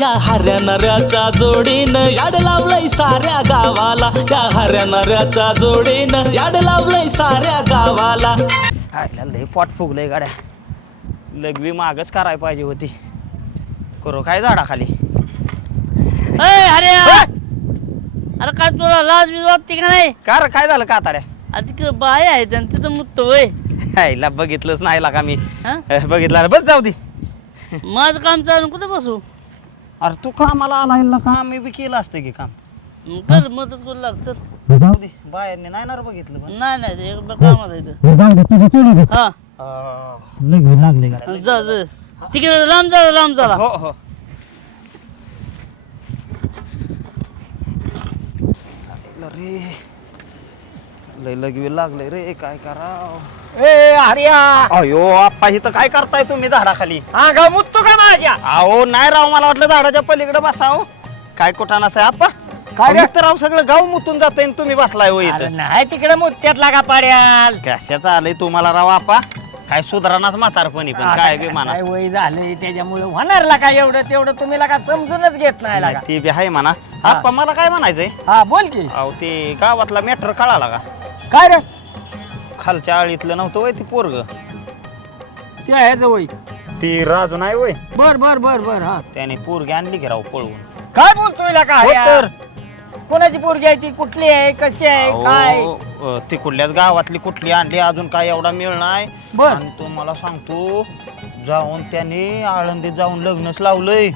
या हऱ्या नऱ्याच्या जोडीनं याड लावलंय साऱ्या गावाला, या हऱ्या नऱ्याच्या जोडीनं याड लावलंय साऱ्या गावाला. लय पोट फुगलंय गाड्या, लघवी मागच करायला पाहिजे होती. करू काय झाडाखाली. अरे अरे काय तुला लाज बीज वाटते का नाही? कार काय झालं काताड्या? अरे तिकडे बाय आहे तिथं मुत्त वय. हायला बघितलंच नाही का मी. हा? बघितलं बस जाऊ दे. माझं काम चालू कुठे बसू? अरे तू कामाला आला का? मी बी केलं असतं की काम. कर मदत करू लाग चल. जाऊ दे, बाहेरने नाही ना रे बघितलं पण. नाही ते एक कामात आहे इथं. हा लागले जा जा तिकडे लांब जा. हो हो. रे लय लगवी लागले रे, काय कराव. ए हरिया अयो आप्पा इथं काय करताय तुम्ही झाडाखाली? हा गाव मुततो का माझ्या? अहो नाही राव, मला वाटलं झाडाच्या पलीकडे बसाव. काय कुठं नसाय आप्पा? काय रे? तर राव सगळं गाव मुतून जातंय आणि तुम्ही बसलाय हो अरे इथं. नाही तिकडे मुत्यात लागा पाड्याल. कशाचं आलंय तुम्हाला राव आप्पा? काय सुधारणाच म्हातारपणी पण काय बी म्हणा. काय वय झालंय त्याच्यामुळे होणार लागा एवढं तेवढं तुम्ही लागा समजूनच घेत नाही लागा. ते बी आहे म्हणा. आप्पा मला काय म्हणायचंय, हा बोल की. अहो ते गावातला मॅटर कळाला का? काय रे खालच्या आळीतलं नव्हतं वय ते पोरग, ते आहे जवळ. ती राजू नाही वय, बर बर बर बर हा त्याने पोरगी आणली की राव पळवून. काय बोलतोय लागा हो हरिया? तर. कोणाची पोरगी आहे ती? कुठली आहे? कशी आहे? काय? अहो, ती कुठल्याच गावातली कुठली आणली अजून काय एवढा मिळ नाही. बर. आणि तुम्हाला सांगतो, जाऊन त्याने आळंदीत जाऊन लग्नच लावलंय.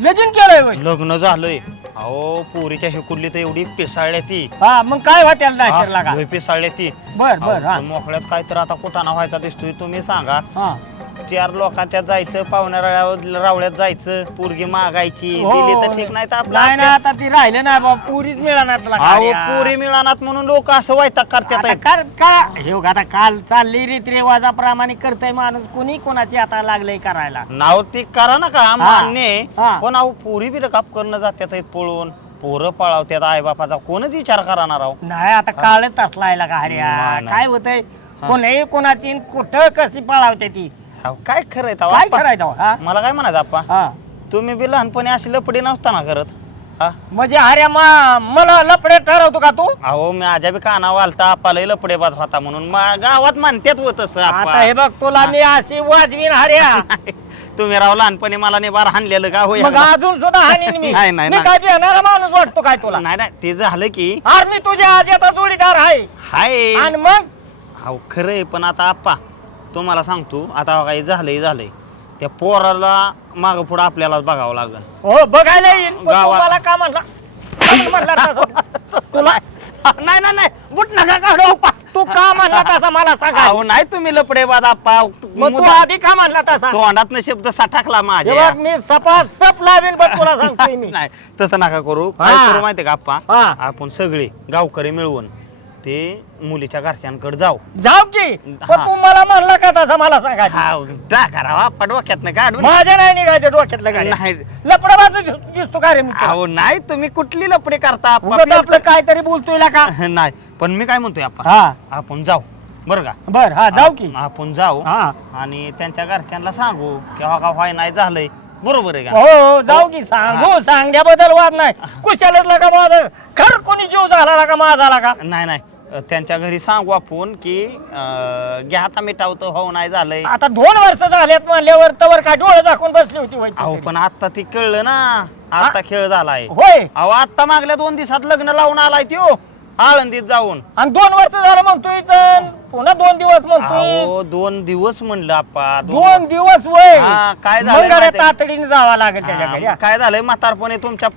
लगीन केलंय वय? लग्न झालंय. अहो पोरीच्या हेकुरली तर एवढी पिसाळल्या ती. हा मग काय वाटेल नाही लागा. लय पिसाळल्या ती. बर बर हा अहो, मोकळ्यात काय तर आता कुठाना व्हायचा दिसतोय. तुम्ही सांगा, हा 4 लोकांच्या जायचं, पाहुण्या रावळ्यात जायचं, पोरगी मागायची, हो, दिली तर ठीक नाही तर आपलं नाही ना आता ती राहिलं ना बाबा, पुरीच मिळणार तुला अहो हरिया. पोरी मिळानात म्हणून लोक असं वैताग करतात आता आहेत. कर का हे बघ, आता काल चालली रीतिरिवाजाप्रमाणे करतय माणूस, कुणी कोणाची आता लागलंय करायला. नाव ती करा ना का मान्य आहे. हा. पण अहो पोरी बी काप करणं जात्यात आहेत पळून, पोरं पळावत्यात, आई बापाचा कोणच विचार करणार आहो. नाही आता काळच असलायला का हरिया? नाही, नाही. काय होतंय, कोणी कोणाची न कुठं कशी पळावते ती? अहो, काय खरंय काय करायचं हा? मला काय म्हणायचं आप्पा, हा तुम्ही बी लहानपणी अशी लपडी नव्हता ना करत? हा म्हणजे हरिया मला लपडे ठरवतो का तू? अहो माझ्या बी काना वालता आप्पाला लपडेबाज होता म्हणून गावात म्हणतात होत आता हे बघ तुला मी अशी वाजवीन हरिया. तुम्ही राव लहानपणी मला नाही बार हाणलेलं का होय? मग अजून सुद्धा हाणीन मी. नाही, नाही, मी नाही. काय देणारा माणूस वाटतो काय तुला? नाही नाही ते झालं की अरे मी तुझ्या आजीचा जोडीदार आहे. हाय. आणि मग अहो खरंय, पण आता आप्पा तुम्हाला सांगतो, आता काही झालंय त्या पोराला माग पुढं आपल्याला बघावं लागल. हो बघायला येईल, पण तू गावात- मला का म्हणला? का म्हणला तसं? तुला नाही नाही नाही बुट नका काढू आप्पा. तू का म्हणला तसा मला सांगा. अहो नाही तुम्ही लपडेबाज आप्पा. मग तू आधी का म्हणला तसा? तोंडातनं शब्द सटाकला हे माझ्या. बघ मी सप लावेन बघ तुला सांगतोय मी. नाही तसं नका करू. काय हा. करू माहितीये का आप्पा, हा. आपण सगळे गावकरी मिळवून ते मुलीच्या घरच्यांकडे जाऊ. जाऊ की, पण हा. तू मला म्हणला का तसा मला सांगा. हा करावा आप्पा डोक्यातनं काढून. माझ्या नाही निघायचं डोक्यातलं गाडी. नाही लपडाबाज दिसतो का रे मी? अहो नाही तुम्ही कुठली लपडी करता आप्पा? उगाच आपलं काहीतरी बोलतोय ना का? नाही पण मी काय म्हणतोय आप्पा, हा आपण जाऊ बरं का? बर हा जाऊ की. आपण जाऊ हा आणि त्यांच्या घरच्यांना सांगू की हा का व्हाय नाही झालंय. बरोबर आहे का? हो हो जाऊ की, सांगू सांगण्याबद्दल वाद नाही. कुशालच लागा माझं खर कोणी जीव झाला का माझा लागा? नाही नाही त्यांच्या घरी सांगू आपण की घ्या आता मिटावतं हो नाही झालंय. आता 2 वर्ष झालेत म्हणल्यावर तवर काय डोळे दाखवून बसली होती होय ती अहो तरी. पण आता ती कळलं ना, आता खेळ झालाय. होय अहो आता मागल्या 2 दिवसात लग्न लावून आलाय त्यो आळंदीत जाऊन. आणि 2 वर्ष झालं म्हणतोय तर पुन्हा 2 दिवस म्हणतोय. अहो 2 दिवस म्हणलं आप्पा. 2 दिवस वय हा, काय झालंय मंगळ्या माहितीये? तातडीने जावं लागेल त्याच्या घरी. हा, काय झालंय म्हातारपणे तुमच्या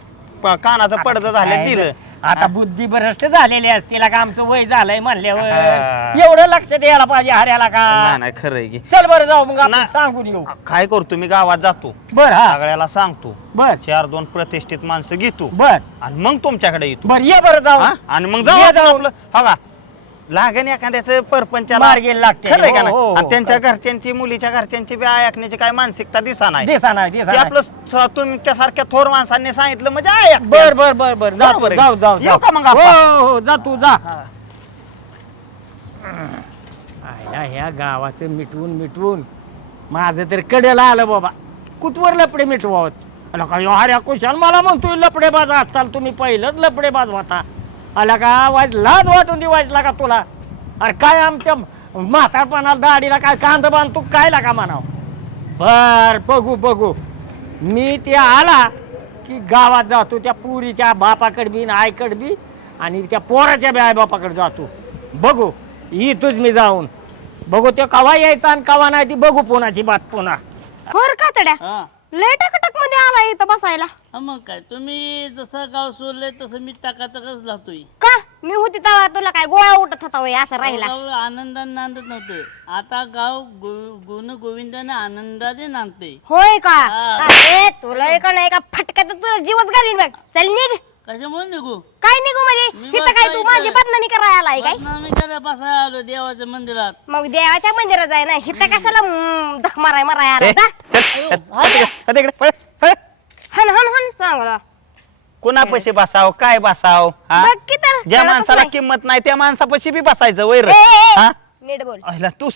कानाचं पडदं झालं दिलं. आता बुद्धी भ्रष्ट झालेली असतील का, आमचं वय झालंय म्हणल्यावर हा. एवढं लक्ष द्यायला पाहिजे हऱ्याला नाही का? नाही खरंय की. चल बरं जाऊ मग आपण नाही. सांगून येऊ. काय करतो मी गावात जातो, बर हा सगळ्याला सांगतो, बर 4-2 प्रतिष्ठित माणसं घेतो बर आणि मग तुमच्याकडे येतो. बर ये बरं जाऊ. हा? आणि मग जाऊ ये आपण जाऊ. आपलं हो का लागेल एखाद्याचं परपंचाला मार्गेला लागते. खरंय का हो, नाही? हो, हो. आणि त्यांच्या घरच्यांची मुलीच्या घरच्यांची बी ऐकण्याची काय मानसिकता दिसा नाही. दिसा नाही ते दिसा नाही. आपलं तुमच्यासारख्या थोर माणसांनी सांगितलं म्हणजे ऐक. बर बर बर बर जाऊ बरोबर आहे. जाऊ जाऊ येऊ का मग आपण? हो हो जा तू जा. आयला ह्या गावाचं मिटवून माझं तर कडेला आलं बाबा. कुठवर लपडे मिटवावत. आला का अरे कुशाल मला म्हणतोय लपडेबाज आजकाल तुम्ही पहिलंच लपडेबाज होता आला का लाज वाटून दे वाजला का तुला अरे काय आमच्या म्हातारपणाला दाढीला काय कांदा बांधतो काय लागा म्हणाव बर बघू बघू मी ते आला की गावात जातो त्या पुरीच्या बापाकडे बी आईकडे बी आणि त्या पोराच्या बी आई बापाकडे जातो बघू इथूच मी जाऊन बघू ते कवा यायचा आणि कवा नाही ती बघू पुन्हाची बात पुन्हा बर का तड्या हा लय टकटक मध्ये आला इथं बसायला हा, मग काय तुम्ही जसं गाव सोडलंय तसं मी टाकाटकच लावतोय का मी होती तेव्हा तुला काय गोळा उठत होता वय असं राहिला गाव आनंदाने नांदत नव्हतं आता गाव गुण गोविंदाने आनंदाने नांदते होय का हा. अरे तुला का नाही का फटक्यात तुला जीवच घालीन बघ चल निघ कशामुळे निघू काय निघू म्हणजे मी इथं काय तू बसला माझी इथं. बदनामी करायला आलाय काय बदनामी करायला बसायला आलो देवाच्या मंदिरात मग देवाच्या मंदिरात जाय ना इथं कशाला धक माराय आला जा हन हन हन चांगला कुणापाशी बसाव काय बसाव हा बघ की तर ज्या कळतच माणसाला नाही. किंमत नाही त्या माणसापाशी बी बसायचं वैर ए, ए, ए, हा नीट बोल अहिला तू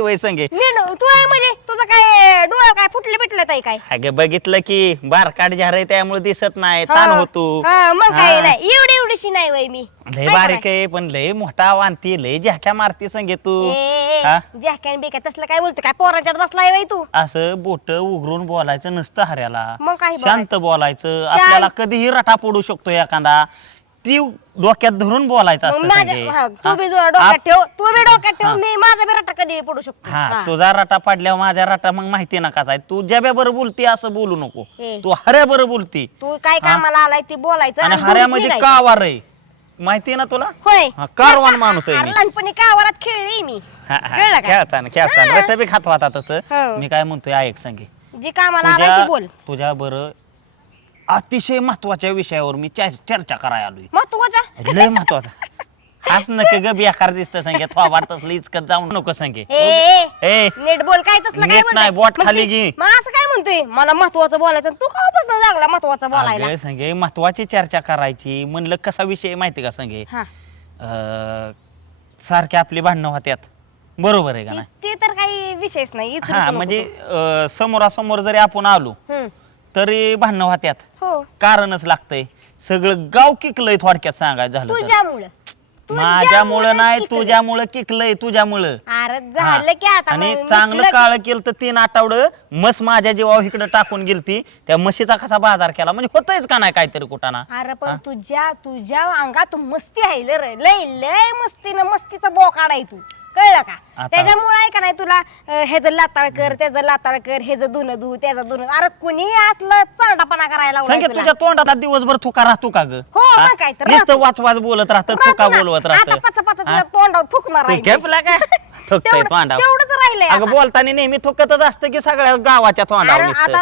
वय संगे नीट तू आहे म्हणजे तुझं काय डोळा काय फुटले पिटले ताई काय अगे बघितलं की बारकाट झार आहे त्यामुळे दिसत नाही ताण होतो हा, मग काय हा. नाही एवढीशी नाही वय मी लय काय बारीक आहे पण लय मोठा वानती लय झाक्या मारती संगे तू हा? जॅकॅन बेका तसलं काय बोलतो काय पोरांच्यात बसलाय वय तू असं बोट उघडून बोलायचं नसतं हऱ्याला मग काय शांत बोलायचं आपल्याला कधीही रटा पडू शकतो एखादा ती डोक्यात धरून बोलायचं मग असतं माझ्या संगे. हा, तू हा? बी डोक्यात ठेव तू बी डोक्यात ठेव हा. मी माझा बी रट्टा कधी पडू शकतो हा हा. तुझा रटा पडल्यावर माझ्या रटा मग माहिती ना कसा आहे तू ज्या बरोबर बोलती असं बोलू नको ए. तू हऱ्या बरोबर बोलती तू काय कामाला आलाय ते बोलायचं आणि आणि हऱ्या बोलून म्हणजे निघायचं. कावार आहे माहिती ना तुला होय हा, कारवान माणूस आहे अरे मी. लहानपणी कावारात खेळली मी कळलं का खेळताना रटा बी खात होता तसं हो. मी काय म्हणतोय ऐक संगे जी कामाला आलाय ते बोल तुझ्या बरं अतिशय महत्वाच्या विषयावर मी चर्चा करायला आलोय महत्वाचा लय महत्वाचा हाच नका ग बेकार दिसत संगे थोबाड तसलं इचकत जाऊ नको संगे ए नीट बोल काय तसलं काय नीट बोलतोय? नाही, बोट मग खाली ती- घे. मग असं काय म्हणतोय मला महत्वाचं बोलायचं आणि तू कापासून लागला महत्वाचं बोलायला अगं संगे महत्वाची चर्चा करायची म्हणलं कसा विषय माहिती का संगे हा सारखे आपली भांडणं होत्यात बरोबर आहे का नाही ते तर काही विषयच नाही विचारूच हा नको म्हणजे तू. समोरासमोर जरी आपण आलो हम्म. तरी भांडणं होत्यात हो कारणच लागतंय सगळं गाव किकलंय थोडक्यात सांगायचं झालं तर. तुझ्यामुळं माझ्यामुळं नाही किती तुझ्यामुळं किकलंय तुझ्यामुळं अरे झालं की आता आणि मग चांगलं मिटलं काळ केलं तर 3 आठवडं मस माझ्या जीवावर इकडे टाकून गेलती त्या म्हशीचा कसा बाजार केला म्हणजे होतच का नाही काहीतरी कुठाना अरे पण तुझ्या अंगात मस्ती आहे लय लय लय मस्तीचा बोकाड आहे तू कळलं का आता- त्याच्यामुळे आहे का नाही तुला हेच लाताळ कर त्याचं लाताळ कर हेच धुन धु त्याचं धुन अरे कुणी असलं चांडापणा करायला लावलाय संगे तुला. तुझ्या तोंडाला दिवसभर थुका राहतो का ग हो, हा? मग काय तर नुसतं राहतो. वाच वाच बोलत राहतं राहतो थुका ना. बोलवत आता राहतं पचा पचा तुझ्या हा? तोंडावर थुकणार तू आहे खेपला काय थुकतय तेवढं- तोंडावर तेवढंच राहिलंय अगं आता. बोलताना नेहमी थुकतच असतं की सगळ्या गावाच्या तोंडावर अरे नुसतं. आता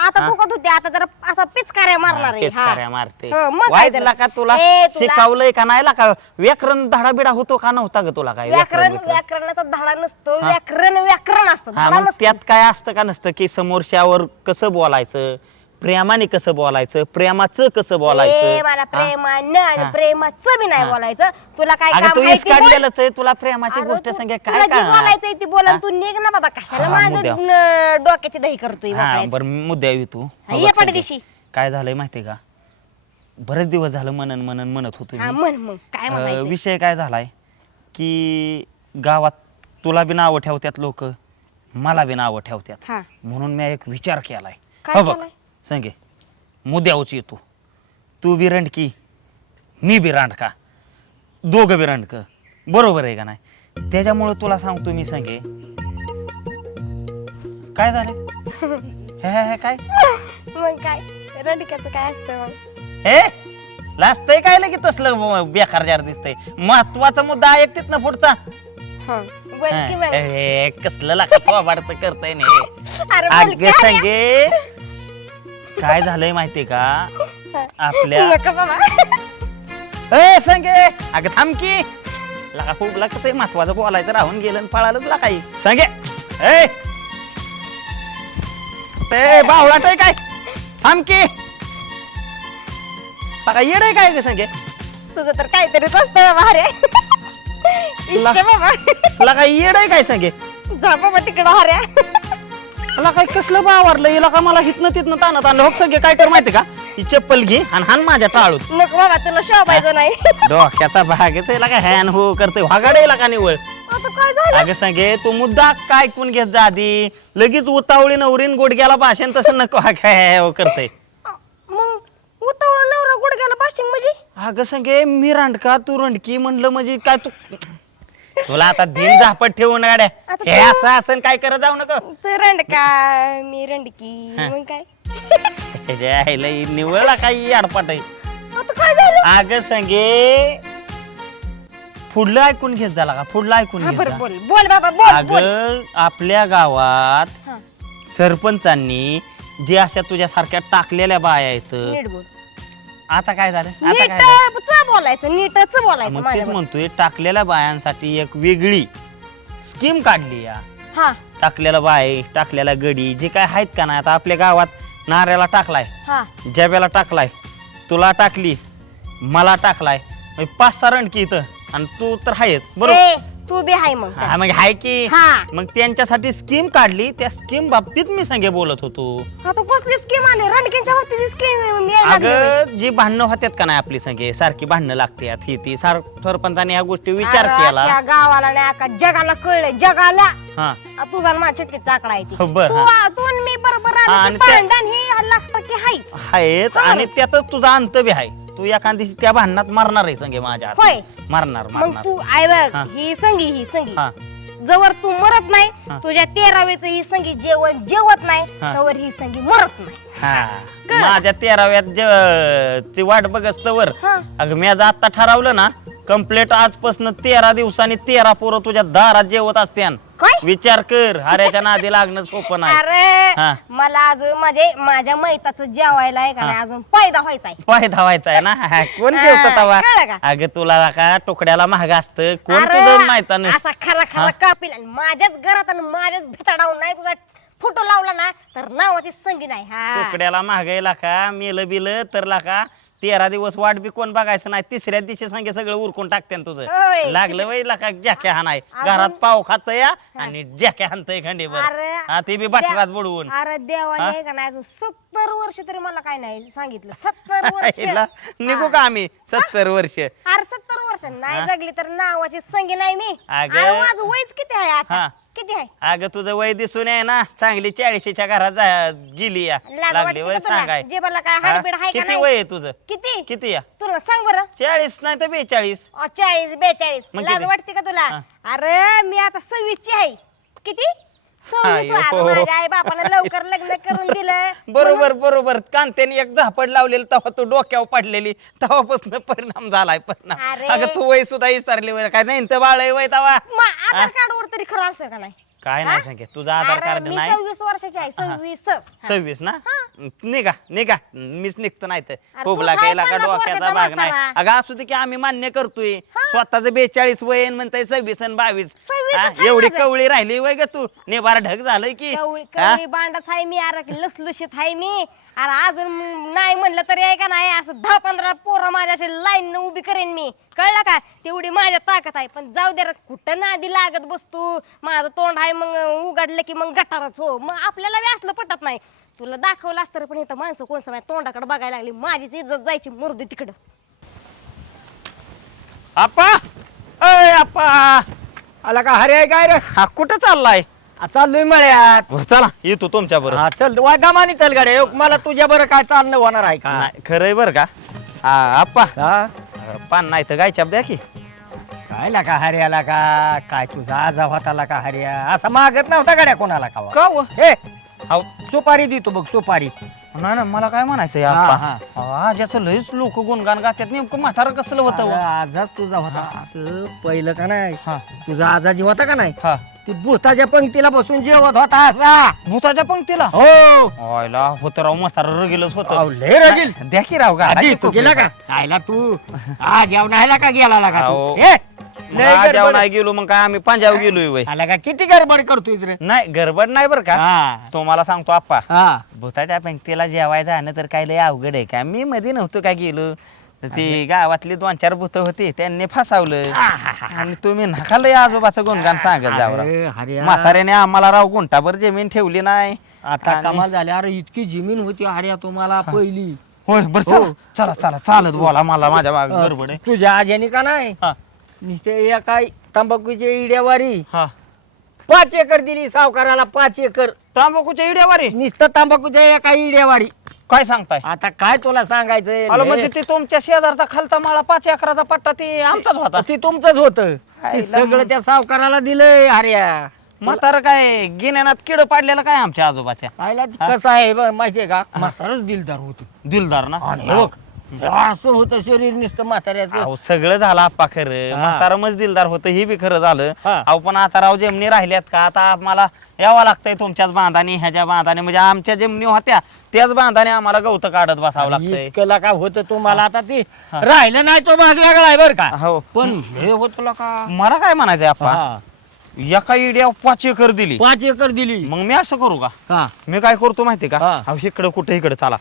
आता थुकत होते आता जरा असा पिचकाऱ्या मारणार आहे पिचकाऱ्या मारते हो, मग काय वाईटला तर. का तुला शिकवलंय का नाही का व्याकरण धडाबिडा होतो का नव्हता ग तुला काय व्याकरण बिकरण? व्याकरणाचा धडा नसतो व्याकरण असतं हा धडा मग नसतो. त्यात काय असतं का नसतं की समोरच्यावर कसं बोलायचं प्रेमाने कसं बोलायचं प्रेमाचं कसं ए, बोलायचं मला हा? प्रेमानं आणि प्रेमाचं बी नाही हा. बोलायचं तुला काय अगं काम तू आहे इस ते बोल. काढलेलंच आहे तुला प्रेमाची अरे गोष्ट तू- सांगे तुला काय जे बोलायचंय ते बोल आणि तू निघ ना बाबा कशाला हा, माझं मुद्द्यावर. डोक्याची दही करतोय हा मोकळ्यात. बरं मुद्द्या येऊ तू हा, हो ये बघ पाठदिशी. संगे. काय झालंय माहितीये का बरेच दिवस झालं म्हणत होतो हा मी. म्हण मग काय म्हणायचं विषय काय झालाय की गावात तुला बी नावं ठेवत्यात लोक मला बी नावं ठेवत्यात हा म्हणून मी एक विचार केलाय काय हो बघ केलाय? संगे मुद्द्यावच येतो तू बी रंडकी मी बी रांडका दोघं बी रंडक बरोबर आहे का नाही त्याच्यामुळे तुला सांगतो मी संगे काय झालं हे काय मग काय रंडिकाचं काय असतं मग हे लाजतंय काय लगे तसलं बेकार जार दिसतंय महत्वाचा मुद्दा ऐकतेत ना पुढचा हा बोल की मग. हे कसलं लाका थोबाडतं करताय ने अरे बोल की अगं अरे. संगे काय झालंय माहितीये का आपल्या नको बाबा ए संगे अगं थांब की लका खूप कसं महत्वाचं बोलायचं राहून गेलं आणि पळालंच ला काही संगे ए ते बावळाट आहे काय थांब की लका येड आहे काय ग संगे तुझं तर काहीतरीच असतं बाबा अरे इश्क बाबा लका येड आहे काय संगे जा बाबा तिकडं हऱ्या याला काय कसलं बावरलं याला का मला हितनं तिथनं ताणत आणलं हो सगळे काय कर माहिती का ही चप्पल घे आणि हान माझ्या टाळूत नको बाबा तुला शोभायचं नाही. डोक्याचा भाग आहे याला काय हॅन हो करते वागाडेला का निवळ आता काय झालं? अगं सांगे तू मुद्दा काय ऐकून घेत जा आधी लगेच उतावळी नवरीन गोडग्याला भाषण तसं नको काय हो करते मग उतावळा नवरा गुडघ्याला बाशिंग म्हणजे अगं सांगे मी रांडका तू रंडकी म्हणलं म्हणजे काय तू तुला आता दिन झापट ठेवून गाड्या आता हे असं असं काय करत जाऊ नको तू रंडका मी रंडकी मग काय निवळला काही अडपाट आहे आता काय झालं? अगं सांगे पुढलं ऐकून घेत झाला का पुढलं ऐकून हा घेत बरं जा. बोल बोल बाबा बोल बोल. अगं आपल्या गावात हा, सरपंचांनी जे अशा तुझ्यासारख्या टाकलेल्या बाया आहेत नीट बोल. आता काय झालं आता काय झालं? नीटच बोलायचं नीटच बोलायचं मग तेच माझ्या म्हणतोय टाकलेल्या बायांसाठी एक वेगळी स्कीम काढली या हा टाकलेला बाय टाकलेला गडी जे काय आहेत का नाही आता आपल्या गावात नाऱ्याला टाकलाय हा जब्याला टाकलाय तुला टाकली मला टाकलाय 5-6 रणकी इथं आणि तू तर आहेच बरोबर ए, तू बी हाय मग हा मग आहे की हा. मग त्यांच्यासाठी स्कीम काढली त्या स्कीम बाबतीत मी संगे बोलत होतो आता कसली स्कीम आली रणकेच्या बाबतीत स्कीम अगं जी भांडणं होत्यात का नाही आपली संगे सारखी भांडणं लागतात ही ती सरपंचाने ह्या गोष्टी विचार केला गावाला नाही का जगाला कळलं जगाला हा तुझा माझ्या चाकडा आहे ती. हो, बरं, तू आणि मी बरोबर हा, आलो आणि की त्या- भांडण ही लागतं की हाय आहेत आणि त्यातच तुझा अंत बी आहे तू एखादी त्या भांडणात मारणार आहे संगे माझ्या हातात. होय. मारणार मग मारणार तू आय बघ हा. ही संगी हा जवळ तू मरत नाही हा. तुझ्या 13वेच ही संगी जेवत नाही हा. तवर ही संगी मरत नाही हा कळलं? माझ्या 13व्यात ची वाट बघस्तवर हा. अगं मी आज आता ठरवलं ना कंप्लेट आजपासून 13 दिवसांनी 13 पोरं तुझ्या दारात जेवत असत्यान काय विचार कर हऱ्याच्या नादी लागणं सोपं नाही अरे हा. मला अजून माझ्या मैताचं जेवायला आहे का नाही अजून फायदा व्हायचा आहे पाय धावायचा आहे ना हा, कोण हा, जेवत तवा कळलं का? अगं तुला का तुकड्याला महाग असतं कोण अरे, तुझं माहिती असा खरा खरा कापील आणि माझ्याच घरात आणि माझ्याच भितडावून नाही तुझा फोटो लावला ना तर नावाची संगी नाही हा तुकड्याला महागायला का मेलं बिलं तर लाका 13 दिवस वाट बी कोण बघायचं नाही तिसऱ्या दिवशी सांगे सगळं उरकून टाकते तुझं होय. लागलं वय लाका जॅक्या हाणाय अजून- घरात पाव खात या आणि जॅक्या हाणतय खंडीभर अरे, हा ते बी बटरात बुडवून अरे देवाने हा? आहे का नाही अजून 70 वर्ष तरी मला काय नाही सांगितलं 70 वर्ष हिला निघू का आम्ही 70 वर्ष अरे 70 वर्ष नाही जगली तर नावाची संगी नाही मी अगं. अरे, माझं वयच किती आहे हा. आता किती आहे अगं तुझं वय दिसून आहे ना चांगली 40च्या घरात गेली या लाज लागली वाटते वय का तुला? सांगाय जिभेला काय हा? हाडबीड आहे का किती नाही? वय आहे तुझं किती किती या तुला सांग बरं 40 नाही तर 42 40 42 मग लाज किती? वाटते का तुला हा. अरे मी आता 26 ची आहे किती 26 अयो. माझ्या आई बापानं लवकर लग्न करून दिलं बरोबर बरोबर कांत्याने एक झापड लावलेली तेव्हा तू डोक्यावर पडलेली तेव्हापासून परिणाम झालाय परिणाम अरे. अगं तू वय सुद्धा विसरली वय काय नाही तर बाळ आहे वय तवा मग आधार कार्डवर तरी खरं असं का नाही काय नाही सांगे तुझा आधार अरे, कार्ड मी नाही 26 वर्षाची आहे 26 26 ना निघा निघा मीच निघतो नाही तर अरे, खूप तू लागायला काय का 50 डोक्याचा वर्षाचा भाग नाही म्हातारा? अगं असू दे की आम्ही मान्य करतोय स्वतःच 42 वय आणि म्हणताय 26 आणि 22 26 हा, आहे एवढी माझं. कवळी राहिली वय ग तू नेबार ढग झालंय की कवळी हा? कवळी बांडच आहे मी अरे लसलुशीत आहे मी अरे अजून नाही म्हणलं तरी आहे का नाही असं 10-15 पोरं माझ्या लाईन उभी करेन मी कळलं का तेवढी माझ्या ताकद आहे पण जाऊ दे रे, कुठं नादी लागत बसतू माझं तोंड आहे मग उघडलं की मग गटारच हो मग आपल्याला बी असलं पटत नाही तुला दाखवलं असतं रे, पण इथं माणसं कोण समय तोंडाकडे बघायला लागली माझीच इज्जत जायची मुर्दी तिकडं आप्पा अय आप्पा आला का हरे आहे काय रे हा कुठं चाललाय चाललोय मळ्यात बरं, चला येतो तुमच्या बरोबर हा चल वादामानी चल गाड्या योग मला तुझ्या बरं काय चालणं होणार आहे का नाही खरंय बरं का हा आप्पा हा? पान नाही तर गायच्या द्या की काय ला का हरियाला का काय तुझा आजा होताला का हरिया असा मागत नव्हता गाड्या कोणाला का का हो? हे हाव. सुपारी देतो बघ सुपारी नाही ना मला काय म्हणायचंय हा, आप्पा आज्याचं लयच लोक गुणगान गात्यात नेमकं म्हातारं कसलं होतं अरे, हो? आजाच तुझा होता तर पहिलं का नाही हा. तुझा आजाजी होता का नाही हा ती भूताच्या पंक्तीला बसून जेवत होता असा भूताच्या पंक्तीला हो व्हायला होतं राव म्हातारं रगेलच अहो, होतं लय रगील द्या की राव आधी गाडी तू गेला का आयला तू आज येऊन आयला का गेला का तू अहो. हे? लय जेव्हा गडबड. नाही गेलो मग काय आम्ही पंजाब गेलोय वय आला का किती गडबड करतोय रे नाही गडबड नाही बरं का हा तुम्हाला सांगतो आप्पा हा भूताच्या पंक्तीला जेवायचं आहे ना तर काय लय अवघड आहे का मी मध्ये नव्हतो का गेलो ती गावातली 2-4 भूत होती त्यांनी फसावलं आणि तुम्ही नकाल आजोबाचं गुणगान सांगत जावं अरे, हरिया. म्हाताऱ्याने आम्हाला राव गुंठाभर जमीन ठेवली नाही. आता आणि- कमाल झाली. अरे इतकी जमीन होती अरे तुम्हाला पहिली. होय बरं चला चला चला चालत बोला मला माझ्या मागे गडबड आहे. तुझ्या आज्याने का नाही हा. नुसते एका तंबाखूच्या इड्यावारी हा 5 एकर दिली सावकाराला. 5 एकर तांबाखूच्या इड्यावारी नुसतं तंबाखूच्या एका इड्यावारी. काय सांगताय? आता काय तुला सांगायचंय आलो म्हणजे ते तुमच्या शेजारचा खालता माळा 5 एकराचा पट्टा ते आमचाच होता. ते तुमचंच होतं. काय ते सगळं त्या सावकाराला दिलंय हर्या. म्हातारं काय गिन्यानात किड पाडलेलं काय आमच्या आजोबाच्या आयला ते कसं आहे माहितीये का म्हातारच दिलदार होत. दिलदार ना. आणि हे बघ, असं होतं शरीर नुसतं म्हाताऱ्याचं. अहो सगळं झालं आप्पा खरं. हा. म्हातारं मग दिलदार होतं ही बी खरं झालं. हा. अहो पण आता राव जमिनी राहिल्यात का? आता आम्हाला यावं लागतंय तुमच्याच बांधाने ह्याच्या बांधाने म्हणजे आमच्या जमिनी होत्या त्याच बांधाने आम्हाला गवत काढत बसावं लागतंय. इतकं का होतं तुम्हाला. आता ते राहिलं नाही तो भाग वेगळा आहे बरं का. हो पण हे होत का मला काय म्हणायचंय आप्पा एका इड्या 5 एकर दिली 5 एकर दिली. मग मी असं करू का? हा मी काय करतो माहिती का? हा. अहो इकडं कुठे इकडे चला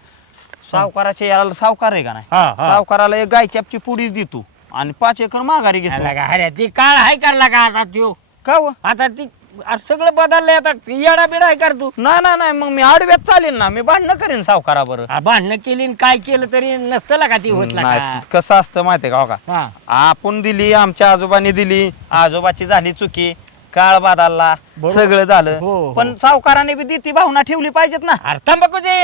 सावकाराच्या याला सावकार आहे का नाही हा, हा. सावकाराला एक गायचॅपची पुडीच देतो आणि 5 एकर माघारी घेतो. आला का हऱ्या ती काळ आहे करला का आता त्यो. का हो? आता ती अरे सगळं बदललंय आता. येडा बिडा आहे कर तू. नाही नाही नाही मग मी आडव्यात चालेल ना मी भांडणं करेन सावकाराबरोबर. भांडणं केली न काय केलं तरी नसतं का ती होत नाही कसं असतं माहितीये का? हो का हा आपण दिली आमच्या आजोबांनी दिली आजोबाची झाली चुकी काळ बदलला बरोबर. सगळं झालं हो, हो. पण सावकाराने बी ती भावना ठेवली पाहिजेत ना. अरे तंबाखूची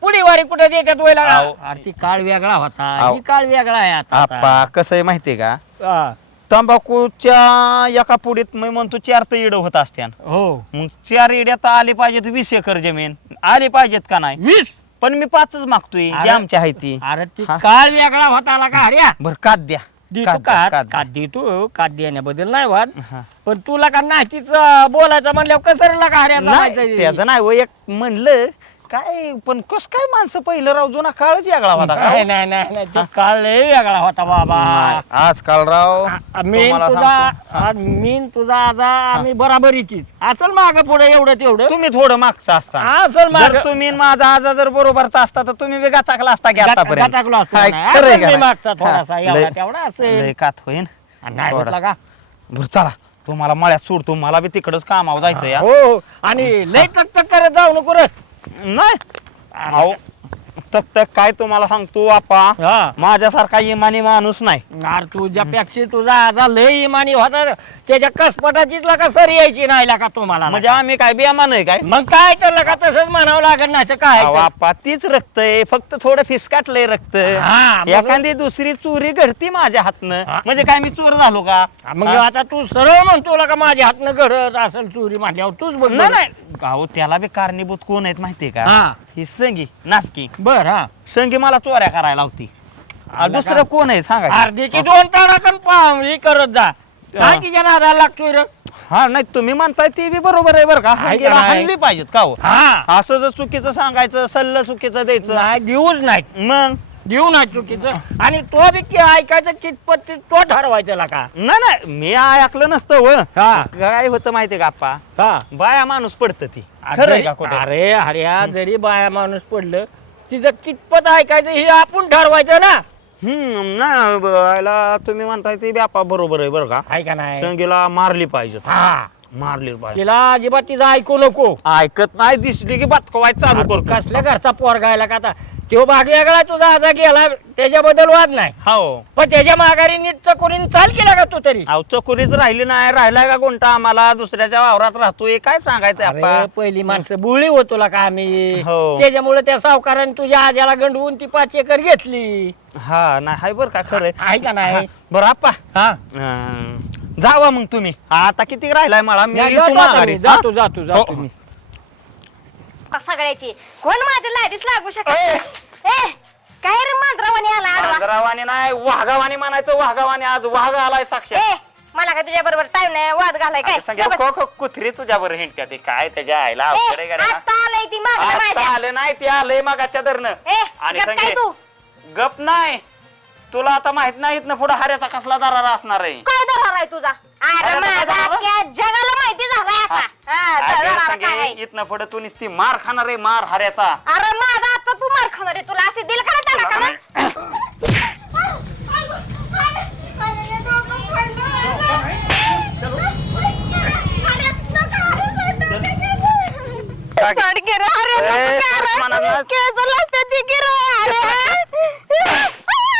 पुढी वारी कुठे देतात वयला. आहो. अरे ती काळ वेगळा होता आहो. ही काळ वेगळा आहे आता. आप्पा कसं आहे माहितीये का? हा. तंबाखूच्या एका पुडीत मी म्हणतो 4 तर इड होत असत्या हो मग 4 इड्यात आले पाहिजेत 20 एकर जमीन आले पाहिजेत का नाही? 20. पण मी 5च मागतोय अरे. जे आमची आहे ती. अरे ती हा. काळ वेगळा होता आला का अरे. बर कात द्या देतो कात द्या, का कात द्या. कात देतो कात देण्याबद्दल नाही वाद. हा. पण तुला का नाही तीच बोलायचं म्हणल्यावर कसं का अरे नाही त्याचं नाही हो, एक म्हणलं काय पण कस काय माणसं पहिलं राव जुना काळच वेगळा होता का? नाही नाही नाही नाही, ते काळ लय वेगळा होता बाबा. नाही, आजकाल राव मीन तुम्हाला तुझा सांगतो. मीन तुझा आजा आम्ही बराबरीचीच असल माग पुढे एवढं तेवढं तुम्ही थोडं मागचं असता असल माग जर तुम्ही आणि माझा आजा जर बरोबरचा असता तर तुम्ही वेगळा चाकला असता की आतापर्यंत टाकलो असतो काय नाही. खरंय असेल का मी नाही? मागचा थोडासा हा, एवढा लय- तेवढा लय असेल. कात होईन नाही थोडा. म्हटलं का बरं चला तुम्हाला मळ्यात सोडतो मला बी तिकडच कामावर जायचं या हो हो. आणि लय तक करत जाऊ नको रे. नाही अहो तक काय तुम्हाला सांगतो आपा हा माझ्यासारखा इमानी माणूस नाही. नार तुझ्यापेक्षा तुझा आजा लय इमानी होता रे. त्याच्या कसपटाचीच का सरी यायची नाही का तुम्हाला म्हणजे आम्ही काय बेमान आहे काय? मग काय तर का तसंच म्हणावं लागेल नाही तर काय अहो, तर. आपा तीच रक्त आहे फक्त थोडं फिसकाटलंय रक्त हा, मग- एखादी दुसरी चोरी घडती माझ्या हातनं हा. म्हणजे काय मी चोर झालो का? मग हा? आता तू सरळ म्हणतो का माझ्या हातनं घडत असेल चोरी म्हटल्यावर तूच बघ नाही नाही अहो त्याला बी कारणीभूत कोण आहेत माहितीये का? हा. ही संगी नासकी बर हा संगी मला चोऱ्या करायला होती. आला दुसरं का? कोण आहे सांगा की? अर्धी की 2 ताडाकन हे करत जा काय तिच्या नादाला लागतोय रे. हा नाही तुम्ही म्हणताय ते बी बरोबर आहे बरं का? आहे का संगीला नाही? हाणली पाहिजेत का हो? हा असं जर चुकीचं सांगायचं सल्लं चुकीचं द्यायचं नाही देऊच नाही मग देऊ नाही चुकीचं. आणि तो बी ऐकायचं कितपत तो ठरवायचं का. नाही नाही मी ऐकलं नसतं व हा. काय होतं माहितीये का आप्पा हा बाया माणूस पडतं ती खरंय जरी- का खोटं? अरे हर्या जरी बाया माणूस पडलं तिचं कितपत ऐकायचं हे आपण ठरवायचं ना. नाही बायला तुम्ही म्हणताय ते बापा बरोबर आहे बरं का? आहे का नाही. संगीला मारली पाहिजे हा मारली पाहिजे तिला अजिबात तिचं ऐकू नको. ऐकत नाही दिसली की बातकवाय चालू करतो. कसल्या घरचा पोर गायला का आता तो भाग वेगळा तुझा आजा गेला त्याच्याबद्दल वाद नाही. हो पण त्याच्या माघारी नीट चकोरीने चाल केला का तू तरी. अहो चकुरीच राहिली नाही राहिलाय का कोणता आम्हाला दुसऱ्याच्या वावरात राहतोय काय सांगायचं अरे आप्पा? पहिली माणसं बुळी होतो का आम्ही हो. त्याच्यामुळे त्या सावकाराने तुझ्या आज्याला गंडवून ती 5 एकर घेतली. हा नाही हाय बरं का खरंय आहे का नाही. बरं आप्पा हा जावा मग तुम्ही आता किती राहिलाय मला मी येतो जातो माघारी. मी, जातो जातो हो. जातो मी. सगळ्याची कोण माझ्या लादीच लागू शकत. ए काय रे मांजरावानी आला आडवा. मांजरावानी नाही वाघावानी म्हणायचं वाघावानी आज वाघ आलाय साक्षात. ए मला काय तुझ्या बरोबर टाइम नाही वाद घालाय काय. सांगा खो खो कुत्री तुझ्या बरं हिंडत्या ते काय त्याच्या आईला अवघड आहे गाड्या. आता आलंय ती मागं आता माझ्या. आलं नाही ते आलंय मागाच्या धरणं ए आणि गप काय संगे तू गप नाही तुला आता माहित नाही ना पुढे हाऱ्याचा कसला दरारा असणार आहे. काय दरार आहे तुझा. अरे अरे माझा दरार? अख्ख्या जगाला माहिती झालाय आता. हा, दरार काय आहे. इथनं पुढे तू नुसती मार खाणार आहे मार हाऱ्याचा. अरे माझा आता तू मार खाणार आहे तुला असे दिल का ना त्याला का ना? केस लागतात ती की रे.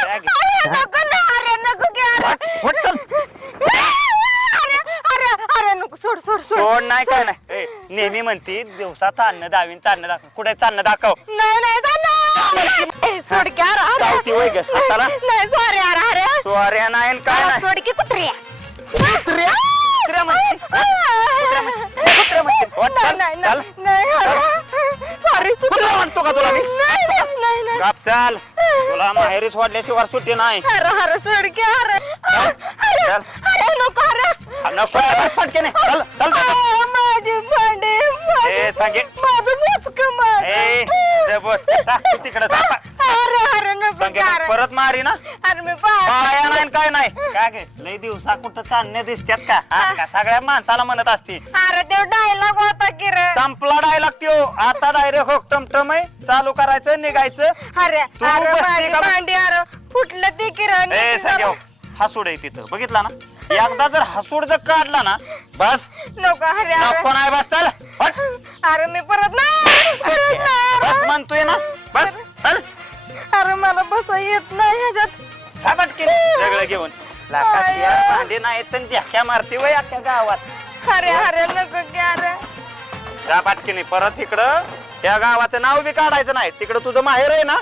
अरे नको ना, अरे नको की अरे नको सोड सोड सोड. सोड नाही काय नाही ए, नेहमी म्हणती दिवसा चालणं दावीन चालणं दाखव कुठे चालणं दाखव नाही नाही सोड की चालती होय ग हाताला नाही सॉरी अरे स्वाऱ्या नाही आणि काय नाही सोड की कुत्र्या. कुत्र्या म्हणते. कुत्र्या म्हणते. वाट चाल, चाल. सॉरी कुत्रा म्हणतो का तुला मी नाही गाप चाल तुला माहेरी सोडल्याशिवाय सुट्टी नाही अरे सोड की अरे चल. नको अरे नको बस पटकन चल चल माझे भांडे ए सांगे माझं मोजकं मार. ए जे बस टाक तू तिकडे जा अरे नको सांगे की अरे परत मारी ना अरे मी पाय पाया नाही काय नाही काय गे लय दिवसा कुठं चालण्या दिसत्यात का हा? का सगळ्या माणसाला म्हणत असती अरे ते डायलॉग होता की रे. संपला डायलॉग त्यो आता डायरेक्ट हो टमटम आहे चालू करायचं निघायचं अरे तू अरे बसती माझी का? भांडी अरे फुटलं ते की रे. ए सांगे हसूड आहे तिथं बघितला ना एकदा जर हसूड जर काढला ना बस नको अरे नको नाही बस चल हट. अरे मी परत नाही बस म्हणतोय ना बस चल अरे मला बसा येत नाही ह्याच्यात. काय पटकन सगळं घेऊन लाखाची भांडी नाही तर झ्याक्या मारते वय अख्ख्या गावात अरे नको की अरे त्या पाटकीने परत इकडं त्या गावाचं नाव बी काढायचं नाही तिकडं तुझं माहेर आहे ना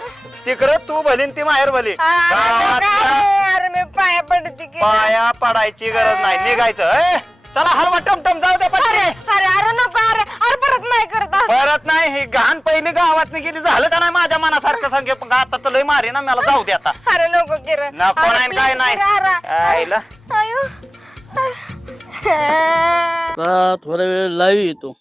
तिकडं तू भलीन ती माहेर भली अरे मी पाया पडते की पाया पडायची गरज नाही निघायचं ए, चला हलवा टमटम जाऊ दे अरे पटकन. अरे नको अरे परत नाही करत असं. परत नाही ही घाण पहिली गावात गेली झालं का नाही माझ्या मनासारखं सांगे पण आता तर लय मारे ना मला जाऊ दे आता अरे नको की रे. नको अरे नाही काय please नाही की रे, अरे. आईला आयो. आता थोडा वेळ लाईव्ह येतो.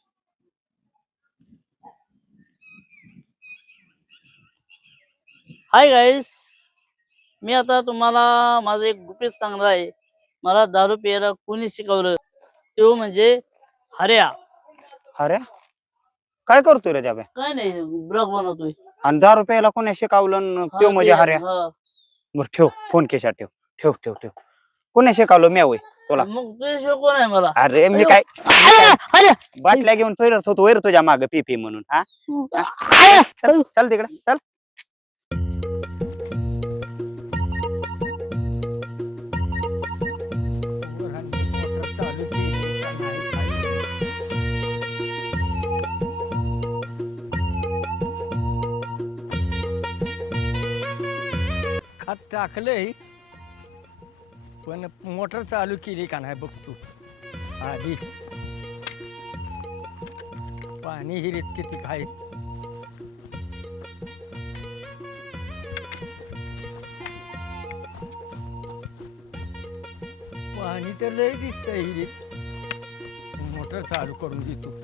हाय गाईस, मी आता तुम्हाला माझं एक गुपित सांगणार आहे. मला दारू प्यायला कोणी शिकवलं तो म्हणजे हर्या. अरे काय करतोय रे जाब्या काय नाही ब्लॉग बनवतोय. आणि 10 रुपयाला कोणी शिकवलं त्यो हा, म्हणजे ते- हऱ्या हा. बर ठेव फोन केशात ठेव ठेव ठेव ठेव कोणी शिकवलं मी होय तुला मग तुझ्याशिवाय कोण आहे मला? अरे मी काय बाटल्या घेऊन फिरत होतो वैर तुझ्या माग पी म्हणून हा चल चल तिकडे चल खात टाकलंय पण मोटर चालू केली का नाही बघ तू आधी पाणी हिरीत किती खाय पाणी तर लय दिसतंय हिरीत मोटर चालू करून देतो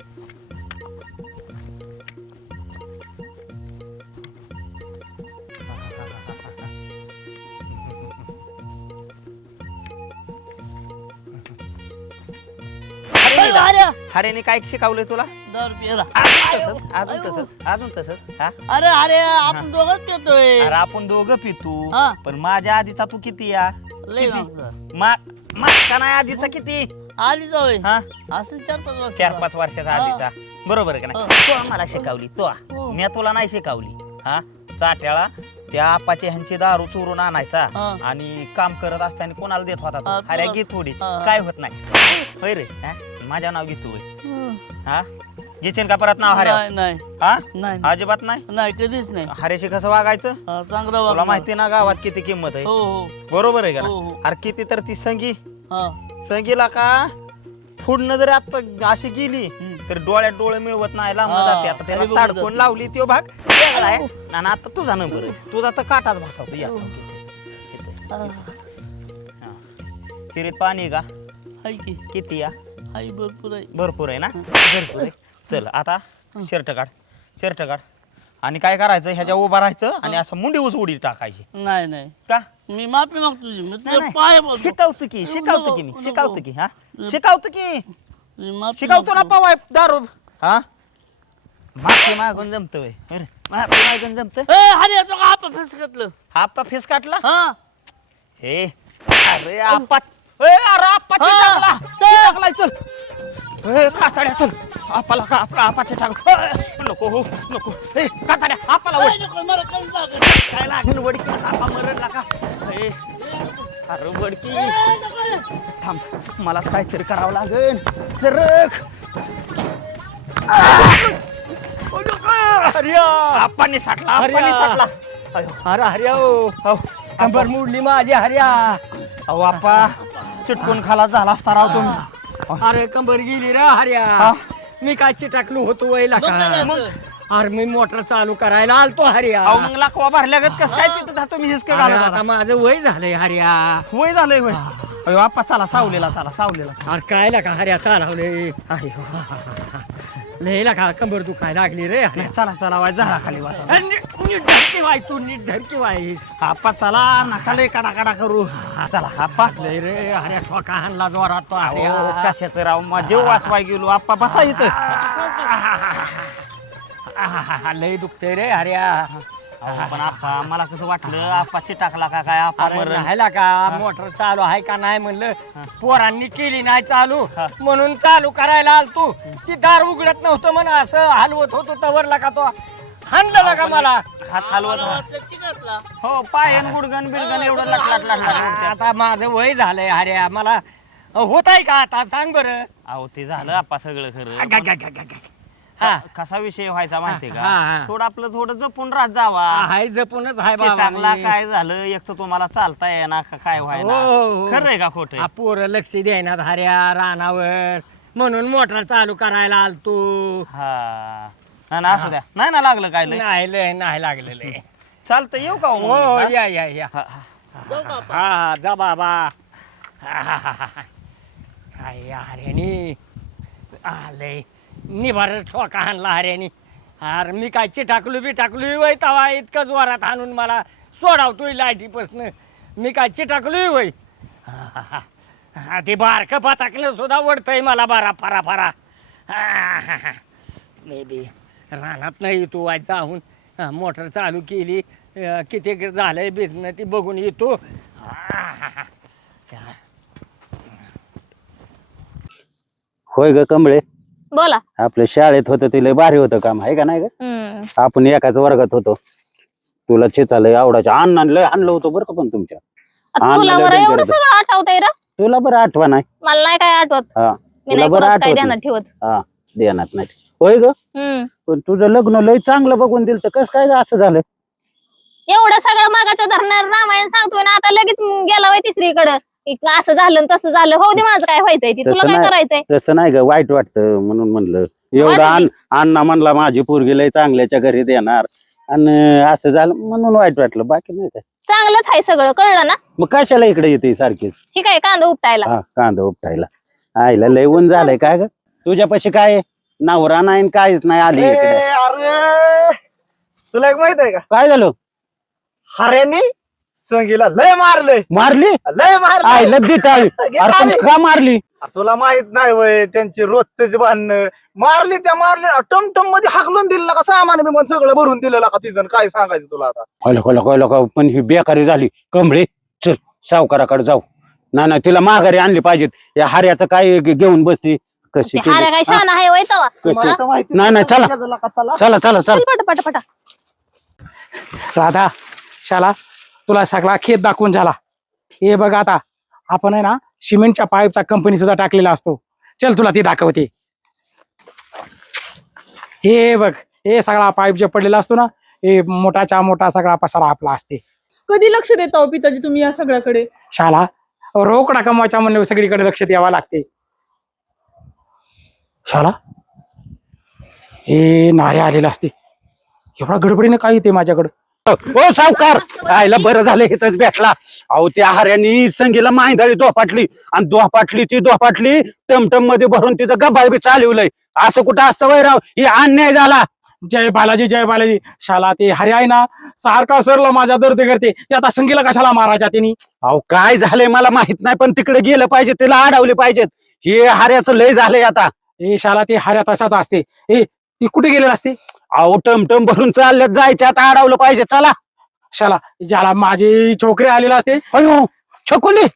हरेने काय शिकवलंय तुला दारू प्यायला. अजून तसंच हा अरे अरे आपण दोघच पितोय. अरे आपण दोघं पितो हा. पण माझ्या आधीचा तू किती या लय किती? माणसं. माझा नाही आधीचा किती आली जाऊ हा असं 4-5 वर्ष 4-5 वर्षाचा हा. आधीचा बरोबर आहे का हा. नाही तू मला शिकवली तो हो. मी तुला नाही शिकवली हा चाट्याला त्या आपाचे ह्यांची दारू चोरून आणायचा हा. आणि काम करत असताना कोणाला देत होता हा, अरे तुला- घे थोडी हा. काय होत नाही होय रे हा? माझ्या नाव घेतो होय हा घेशील का परत नाव हऱ्या नाही नाही हा नाही अजिबात नाही नाही कधीच नाही. हऱ्याशी कसं वागायचं हा, चांगलं तुला वागणार. माहिती ना गावात किती किंमत आहे हो हो बरोबर आहे का हो, ना? हो. अरे किती तर ती संगी हा संगीला का फुडणं जर आता अशी गेली हम्म. तर डोळ्यात डोळे मिळवत नाही लांब हा, जाते आता त्याला खाली बघून ताडकोन जाते. लावली तो भाग वेगळा आहे आणि आता तुझा नंबर आहे तुझा तर काटाच भासावतो या हो. तिरीत पाणी आहे का हाय की किती या हाय भरपूर आहे. भरपूर आहे ना भरपूर आहे चल आता शर्ट काढ आणि काय करायचं ह्याच्या उभा राहायचं आणि असं मुंडी उडी टाकायची नाही नाही का मी माफी मागतो तुझी मी नाही, तुझे नाही. पाय पडतो. शिकवतो की शिकवतो की मी नको, शिकवतो की हा नको. शिकवतो की तुझी माफी शिकवतो ना मागतो. पवाय दारू हा माफी मागून जमतोय माफी मागून जमत ए अरे तो का आपण फसकतलं आप्पा फेस काटला हा हे अरे आप्पा ए अरे आप्पा हा, टाकलाय चल ए कातड्या चल आप्पाला का आपला आपाचे टाक नको हो नको ए काटाड्या आपला काय नको, मला काही लागत. काय लागेल वडकी आपा मरला का ए अरे वडकी थांब मला काहीतरी करावं लागेल सरक हरिया आपाने साठला अरे आपाने या. साठला अयो अरे हरिया हो कंबर मोडली माझी हरिया. अहो आप्पा चिटकून खाला झाला असता राव तुम्ही अरे कंबर गेली रे हरिया. मी काय चिटाकलो होतो वयला मग काय का झालं? अरे मी मोटर चालू करायला आलतो हरिया. अहो मग लाकवा भरल्यागत कसं काय तिथं जातो मी हिसके अरे घालत आता होता. माझं वय झालंय हरिया. वय झालंय वय अयो आप्पा चला सावलेला चला सावलेला अरे काय का हरिया चालवले लयला का कंबर दुखायला लागली रे हरिया. चला चला वाय झाला खाली वाचा अरे नीट धरकी वाय तू नीट धरकी वाय. आप्पा चला नका लय काढा काढा करू चला आप्पा लय रे हरिया ठोका हाणला जोरात तो हरिया. कशाचं राव मग जीव वाचवाय गेलो आप्पा बसा इथं लय दुखते रे हरिया. अहो, पण आप्पा मला कसं वाटलं आप्पाची टाकला का काय आप्पा अरे मरण राहायला का मोटर चालू आहे का नाही म्हणलं पोरांनी केली नाही चालू म्हणून चालू करायला आलतो. ती दार उघडत नव्हतं म्हणून असं हलवत होतो तवरला का तो हाणला का मला. हात हलवत मला राहा. वाटलं चिकटला. हो पायन गुडगन बिडगन एवढं लटलाट लटलाट आता माझं वय झालंय हरिया. मला होत आहे का आता सांग बरं. अहो ते झालं आप्पा सगळं खरं गा, गा, गा, गा, गा. हा कसा विषय व्हायचा माहितीये हा, हा. का थोडं आपलं थोडं जपून राहत जावा हाय जपूनच हाय टाकला बाबा. काय झालं एक तर तुम्हाला चालता येणार का काय व्हायना हो. खरंय का खोटं पोरं लक्ष द्यायना हरिया रानावर म्हणून मोटर चालू करायला आलतो. हा नाही ना असू द्या नाही ना लागलं काय लय नाही लय नाही लागलेलं आहे. चालतं येऊ का हो मग? हो हा? या या या हा, हा. जाऊ का आपण? हा जा बाबा. काय हऱ्यानी आलंय निभार ठोका हाणला हऱ्यानी. अरे मी काय चिटाकलू बिटाकलू वय तवा इतकं जोरात हाणून मला सोडावतोय लाईटीपासनं. मी काय चिटाकलू वय ते बारकं पताकलं सुद्धा वडतंय मला बारा फारा फारा. मे बी रानात नाही तू वाय जाऊन मोटर चालू केली. किती झालंय बिझनेस ती बघून येतो. होय ग कमळे बोला. आपल्या शाळेत होतं ते लय भारी होतं काम आहे का नाही ग आपण एकाच वर्गात होतो तुला चिचालय आवडायचं अण्णा लय आणलं होतं बरं का पण तुमच्या तुला आणलं बरं लय एवढं danger सगळं आठवतंय रे. तुला बरं आठवा नाही मला नाही काय आठवत. हा मी तुला नाही बरं कोणाचं काय आठवत ध्यानात नाही. ठेवत. हा ध्यानात नाही होय ग हम्म. पण तुझं लग्न लय चांगलं बघून दिलं तर कसं काय ग असं झालं एवढं सगळं मागाच्या धरणार रामायण सांगतोय ना आता लगेच गेला वय तिसरीकडं. असं झालं न तसं झालं हो दे माझं काय व्हायचंय ते तुला तसं काय नाही. करायचंय. तसं नाही ग वाईट वाटतं म्हणून म्हणलं एवढं वाटली. अण्णा म्हणला माझी पोरगी लय चांगल्याच्या घरी देणार आणि असं झालं म्हणून वाईट वाटलं बाकी नाही काय चांगलंच आहे सगळं कळलं ना. मग कशाला इकडे येते सारखीच ठीक आहे कांदा उपटायला. हा कांदा उपटायला आईला लय ऊन झालंय काय ग तुझ्यापाशी काय नवरा नाही आणि काहीच नाही आली इकडे अरे तुला एक माहित आहे का काय झालं हऱ्यानी संगीला लय मारलंय मारली लय मारलंय आईला देताळी अरे पण का मारली अरे तुला माहित नाही वय त्यांची रोजच भांडणं मारली त्या मारली टमटम मध्ये हाकलून दिलं का सामान बिमान सगळं भरून दिलेलं का तिथं काय सांगायचं तुला आता कळलं पण ही बेकारी झाली कमळे चल सावकाराकडे जाऊ नाही तिला माघारी आणली पाहिजेत या हार्याचं काय घेऊन बसती कशी ते हाऱ्या काय केली? शान आहे वय तवा. कशी? मला माहिती नाही, चला. चला चला चला चल चल पट पट पटा. राधा शाला तुला सगळा खेत दाखवून झाला हे बघ आता आपण आहे ना सिमेंटच्या पाईपचा कंपनी सुद्धा टाकलेला असतो चल तुला ती दाखवते हे बघ हे सगळा पाईप जे पडलेला असतो ना हे मोठाच्या मोठा सगळा पसारा आपला असते कधी लक्ष देता हो पिताजी तुम्ही या सगळ्याकडे. शाला रोकडा कमवायच्या म्हणून सगळीकडे लक्ष द्यावं लागते शाला हे नारे आलेले असते एवढा गडबडीने काय येते माझ्याकडं हो सावकार आईला बरं झालं इथंच भेटला अहो त्या हाऱ्यानी संगीला माहिती दोपाटली आणि दोपाटली टमटम मध्ये भरून तिचं गबाळ बी चालवलंय असं कुठं असतं वय राव ही अन्याय झाला जय बालाजी शाला ते हरे आहे ना सारखा सरला माझ्या दर्द करते ते आता संगीला कशाला मारायच्या त्यांनी अहो काय झालंय मला माहित नाही पण तिकडे गेलं पाहिजे तिला अडवले पाहिजेत हे हाऱ्याचं लय झालंय आता ए शाला ते हऱ्या तसाच असते ए ती कुठे गेलेला असते अहो टमटम भरून चालल्यात जायच्या आता अडवलं पाहिजे चला शाला ज्याला माझी छोकरी आलेला असते अयो छकुली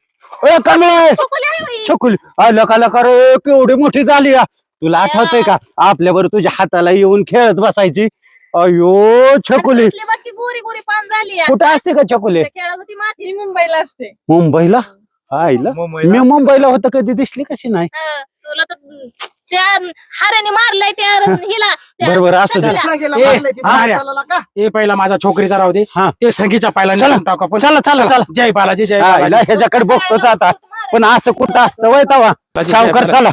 कमळे चोकोली आहे वय. छकुली लका रे केवढी मोठी झाली तुला आठवतंय का आपल्यावर तुझ्या हाताला येऊन खेळत बसायची अयो छकुली कसली बाकी गोरी गोरी पान झाली आहे. कुठं असते का छकुली खेळत होती माती. ती मुंबईला असते. मुंबईला आईला मी मुंबईला होतं कधी दिसली कशी नाही तुला तर त्या हाऱ्याने मारलंय त्या हिला त्या बरोबर असू दे संगीला. हे पहिला माझा छोकरीचा राहू दे हा. ते संगीच्या पायला चला. निघून टाकू आपण. चला चला चला जय बालाजी जय आईला बालाजी ह्याच्याकडे बघतोच आता पण असं कुठं असतं वय तवा सावकार चला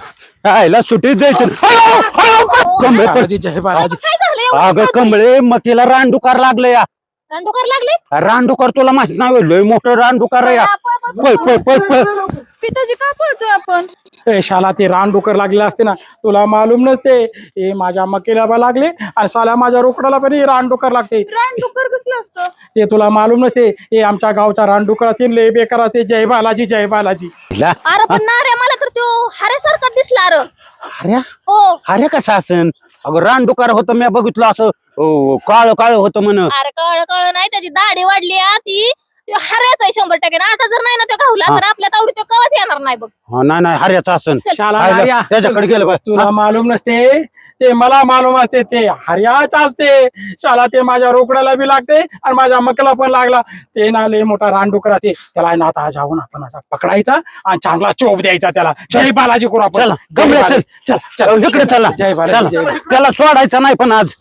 आईला सुट्टी द्यायची कमळे पड. बालाजी जय बालाजी काय झालं एवढं? अगं कमळे मकीला रानडुकार लागलं या रानडुकार लागले. रानडुकार तुला माहित नाही लय मोठं रानडुकार आहे या पळ पळ पळ पळ पिताजी का पळतोय आपण? ए शाला ते रानडुकर लागले असते ना तुला मालूम नसते हे माझ्या मकेला बा लागले आणि साला माझ्या रोकडाला पण हे रानडुकर लागते रानडुक्कर कसलं असतं? ते तुला मालूम नसते हे आमच्या गावचा रानडुकर असते लय बेकार असते जय बालाजी जय बालाजी हिला. अरे पण ना रे मला तर तो हाऱ्यासारखा दिसला अरे. अरे हो अरे कसं असन अगं रानडुकार होतं मी बघितलं असं काळ काळ होतं म्हण अरे कळ कळ नाही त्याची दाढी वाढली आहे ती. तो हाऱ्याचा आहे 100% ना. आता जर नाही ना तो गावला तर आपल्या तावडी तो कवाच येणार नाही बघ. नाही नाही हऱ्याचं असन शाला आईला, हर्या. त्याच्याकडे गेलं बघ तुला मालूम नसते ते मला मालूम असते ते हर्याच असते शाला ते माझ्या रोकड्याला बी लागते आणि माझ्या मकला पण लागला ते ना लय मोठा रानडुकर असते त्याला ना आता जाऊन आपण असा पकडायचा आणि चांगला चोप द्यायचा त्याला जय बालाजी करू आपण चला जय कमळे बालाजी. चल चल चल इकडे चला जय बालाजी जय चला त्याला सोडायचं नाही पण आज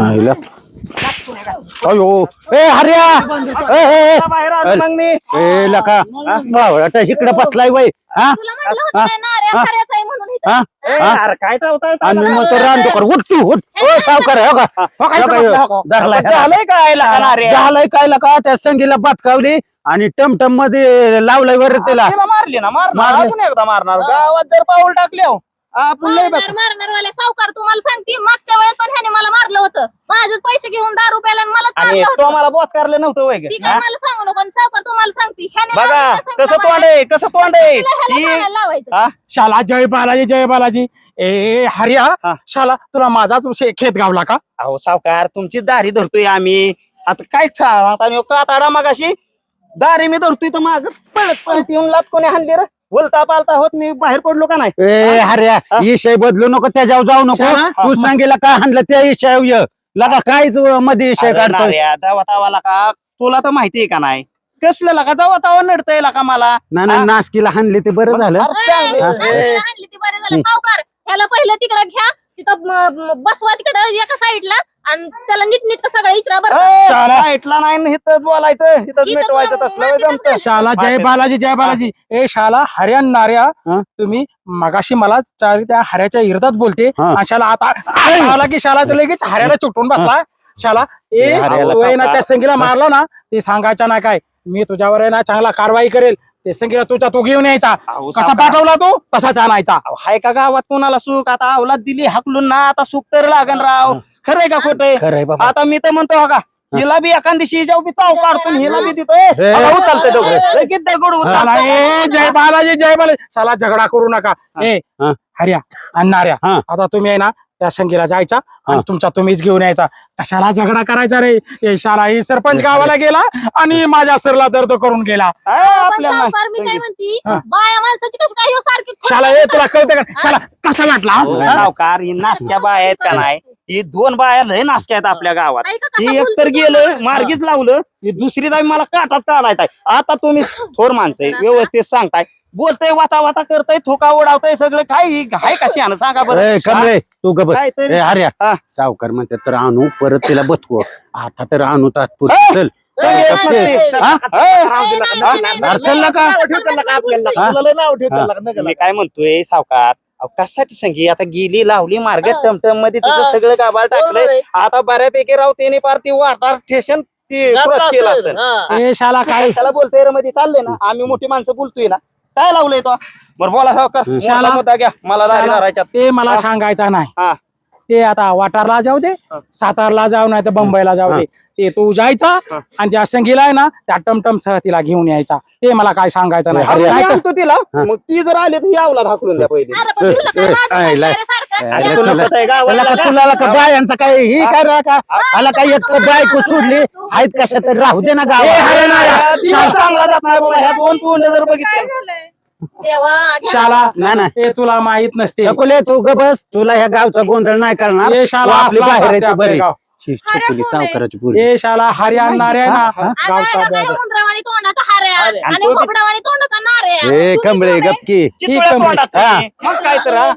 आईला. अयो ए हर्या ए लका बावळाटा इकडे बसलाय वय हा तुला म्हटलं होतं काय ना रे हाऱ्याचा आहे म्हणून इथं. हा? काय आणि मी म्हणतो रानडुकर उठ तू उठ ओ सावकार हो का धरलाय झालंय काय झालंय काय लका त्या संगीला बातकावली आणि टमटम मध्ये लावलंय वर त्याला तिला मारली ना मारणार मारली. अजून एकदा मारणार गावात जर पाऊल टाकले आपण लय मारणार वाले सावकार तुम्हाला सांगते मागच्या वेळेस पण ह्याने मला मारलं होतं. माझेच पैसे घेऊन 10 रुपयाला मलाच आणि मारलं तो होतं. मला बोच करले नव्हतं वय ती काय मला सांगू नको. आणि सावकार तुम्हाला सांगते ह्याने बघा मारलं तर कसं संगीला तोंड आहे कसं तोंड आहे ह्याला ही- मारायला लावायचं. हा? शाला जय बालाजी ए हर्या हा. शाला तुला माझाच खेत गावला का अहो सावकार तुमची दारी धरतोय आम्ही आता काय आता काताडा मागाशी दारी मी धरतोय तर माग पळत पळत येऊन लात कोणी हाणली रे बोलता पालता होत मी बाहेर पडलो का नाही ए हर्या विषय बदलू नको त्याच्यावर जाऊ नको शाळा? तू सांगेला काय हाणलं त्या विषयावर ये. लगा काय तू मध्ये विषय अरे काढतोय नाऱ्या, दावा तावाला का तुला तर माहितीये का नाही कसलं का जावा तावा नडतंय का मला नाही नासकीला हाणले ते बरं झालं अरे चांगलं. नाचणीला आणली ती बरं झालं. सावकार ह्याला पहिलं तिकडे घ्या तिथं बसवा तिकडे एका साईडला आणि त्याला नीट सगळं इचरा बरं का? ए, शाळा. ऐकला नाही न हिथंच बोलायचं हिथंच इथं मिटवायचं तर तसलं मातीतच जमतं. शाला जय बालाजी ए शाला हर्या नार्या हा? तुम्ही मगाशी मला त्या हऱ्याच्या इरदात बोलते हा. आणि शाला आता आला की शाला तर लगेच हऱ्याला चुटून बसला शाला ए हऱ्याला तू आहे ना त्या संगीला मारला ना ते सांगायचं ना काय मी तुझ्यावर आहे ना चांगला कारवाई करेल ते संगीला तू घेऊन यायचा अहो, कसा सावकार. पाठवला तू तसाच आणायचा अहो, हाय का गावात कोणाला सुख आता अवलाद दिली हाकलून ना आता सुख तर लागन राव खरंय का खोटंय खरंय बाबा आता मी तर म्हणतो हो का हिला बी एखाद दिवशी जाऊ बी ताव काढतो आणि हिला बी देतो ए. उचलते लगेच दगड शाला उचलतो. ए जय बालाजी शाला झगडा करू नका ए हा. हर्या आणि नार्या हा. आता तुम्ही आहे ना त्या संगीला जायचा आणि हा. तुमचा तुम्हीच घेऊन यायचा कशाला झगडा करायचा रे हे शाला ही सरपंच गावाला गेला आणि माझ्या सरला दर्द करून गेला हा, पण आपल्या सावकार मी काय म्हणती हा. बाया माणसाची कशी काय ह्यो सारखी शाला ए तुला कळतं का शाला कसा वाटला हो, सावकार ही नासक्या बाया आहेत का नाही ही 2 बाया लय नासक्या आहेत आपल्या गावात ऐका कसा ही एक बोलतो तर तो गेलं माणूस. मार्गीच लावलं ही दुसरी जाई मला काटाच काढायचा आहे. आता तुम्ही थोर माणसं आहे, व्यवस्थित सांगताय बोलतय वाता वाता करताय थोका ओढावताय सगळं काय हाय कशी आहे सांगा ए, बरं कमळे तू ग बस काय तरी- ए हर्या हा. सावकार म्हणते तर आणू परत तिला बतको आता तर आणू तात्पुरती ए, चल सांगेल हा? नसते. हा? राहू दिला का? नाही, नाही, अरे चल ना का? नाव ठेवताल का आपल्याला? हा? तुला लय नाव ठेवताल का? नका. मी काय म्हणतोय सावकार अहो, कशासाठी सांगी आता गेली लावली मार्गात टमटम मध्ये तिचं सगळं गाभाळ टाकलंय आता बऱ्यापैकी राव त्याने पार ती वाटार स्टेशन ती क्रॉस केलं असेल ए शाला काय त्याला बोलतोय रे मध्ये चाललंय ना आम्ही मोठी माणसं बोलतोय ना काय लावलंय तो बरं बोला सावकार शाला. मोठा मुद्दा घ्या मला दारी शाला, धरायच्यात ते मला सांगायचं नाही हा. ते आता वाटारला जाऊ दे सातारला जाऊ नाही तर मुंबईला जाऊ दे ते तू जायचा आणि त्या संगीला आहे ना त्या टमटम सह तिला घेऊन यायचा ते मला काय सांगायचं नाही अरे, मी काय तर- आणतो तिला मग ती जर आली तर यावला धाकलून द्या पहिले अरे पण तुला काय लाज ए, वाटते लय- रे सारखं? अरे, तुला तुला- पटतंय गावाला तुला का का? तुला का बायांचा काय ही काय रा का आला काय एक बायको सोडली आहेत कशा तर राहू दे ना ए, गावात अरे नाही, दिवस चांगला जात नाही बाबा ह्या 2 तोंड जर बघितले झालंय? देवा शाला नाही नाही हे तुला माहित नसते छकुले तू ग बस तुला ह्या गावचा गोंधळ नाही करणार हे तू शाला आपली असला बाहेर असते येते आपले बरी गाव. छकुली सावकाराची पोरगी. हे शाला हरी आणणार आहे ना हा? गावचा काय बॅग. उंदरावानी तोंडाचा हार्या अरे, आणि आणि तो बी- खोपडावानी तोंडाचा नार्या ए कमळे गपकी चितुळ्या कमरे. तोंडाचं हा. ती. मग काय तर हा?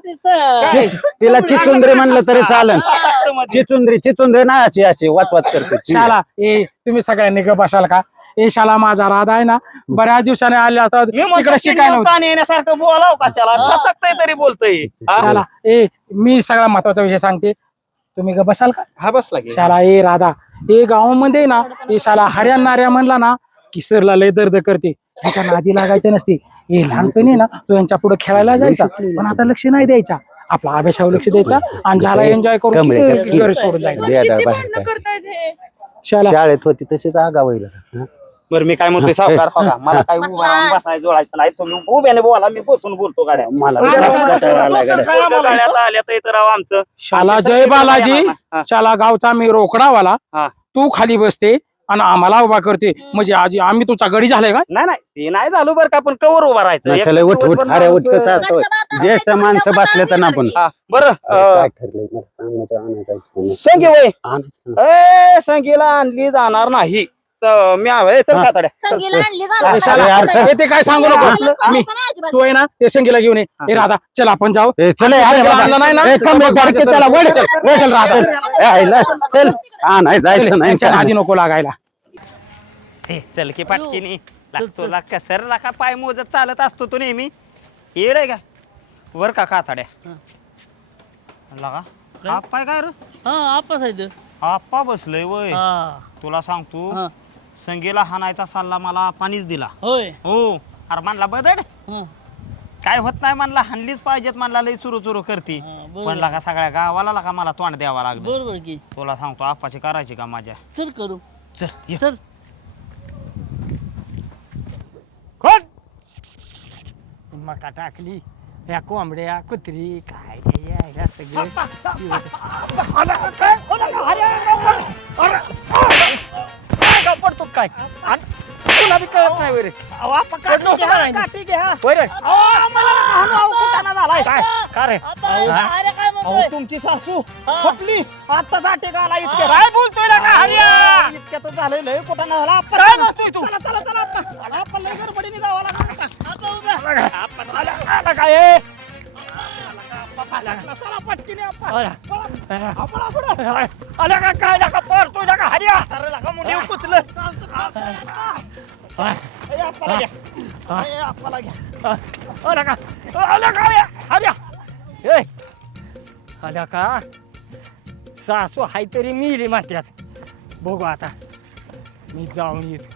चि- तिला चिचुंद्री म्हणलं तरी चालन मध्ये. चिचुंद्री ना अशी अशी वाच करते शाला ए तुम्ही सगळ्यांनी गप बसाल का ए शाला माझा राधा आहे ना बऱ्याच दिवसाने आले असतात मी म्हणतो इकडे शिकायला होतं. ताण येण्यासारखं बोलाव कशाला ठसकतंय तरी बोलतय शाला ए मी सगळा महत्वाचा विषय सांगते तुम्ही गप बसाल का हा बसला की शाला ए राधा ए गावामध्ये ना ए शाला हऱ्या नाऱ्या म्हणला ना की सरला लय दर्द करते त्याच्या नादी लागायचं नसते हे लहानपणी ना तो यांच्या पुढे खेळायला जायचा पण आता लक्ष नाही द्यायचा आपला अभ्यासावर लक्ष द्यायचा आणि झाला एन्जॉय करून कमळे, किती गपकी. घरी सोडून जायचं किती भांडणं करतायत हे शाला शाळेत होती तशीच आगाव होईल बरं मी काय म्हणतोय सावकार हो का मला काय उभा राहून बसायला जोडायचं नाही तुम्ही उभ्याने बोला मी बसून बोलतो गाड्या मला कंटाळा आलाय गाड्या. गाड्यात आल्या तर इथं राव आमचं शाला जय बालाजी हा. शाला गावचा मी रोकडावाला हा. तू खाली बसते आणि आम्हाला उभा करते म्हणजे आजी आम्ही तुझा गडी झालाय का नाही नाही ते नाही झालो बरं का पण कवर उभा राहायचं एक चला उठ उठ दिवसभर अरे उठ माणूस- कसं असतं ज्येष्ठ माणसं बसले तर ना आपण हा, बरं काय ठरलंय मला सांग म्हणजे आणायचं. संगी वय आणायचं. ए संगीला आणली जाणार नाही तर मी आहे तर का तड्या संगीला आणली अरे शाला, अरे, ए, ते काय सांगू नको मी तू आहे ना ते संगीला घेऊन ये ए राधा चल आपण जाऊ ए, चल ए, अरे बाबा. आणलं नाही ना? ए, कमळे, धडके त्याला वळ चल वळ चल राधा ए, आईला, चल नाही जायचं नाही त्यांच्या नादी नको लागायला हे चल की पाटकीनी तुला कसरला का पाय मोजत चालत असतो तू नेहमी येड आहे का वर का कातड्या लगा आप्पा काय रे हा आपस आहे ते. आप्पा बसलय वय हा तुला सांगतो हा. संगीला हाणायचा सल्ला मला पाणीच दिला होय हो अरे म्हणला बदड हं. काय होत नाही म्हणला हाणलीच पाहिजेत म्हणला लई चुरू चुरू करती हा, बरोबर. पण लगा सगळ्या गावाला लगा मला तोंड द्यावा लागलं बरोबर की तुला सांगतो आप्पाची करायची का माझ्या चल करू चल ये. चल कोण मका टाकली या कोंबड्या कुत्री काय हे यायला सगळं पडतो काय आणि तुला बी कळत नाही बरे तुमची सासू खपली आता जाटे का आला इतक्या काय बोलतोय ना का हरिया इतक्यात झालंय लय कुठं ना झाला काय म्हणतोय तू चला चला चला आप्पा. आप्पा लय गडबडीने जावं लागलं आला काय चला पटकीने आप्पा. आला का काय नका पडतोय ना का हरिया अरे लगा मुंडी कुचलं ए, आप्पाला घ्या. ए, आप्पाला घ्या. आला का हरिया ए आला का सासू हाय तरी मिली म्हणतात बघू आता मी जाऊन येतो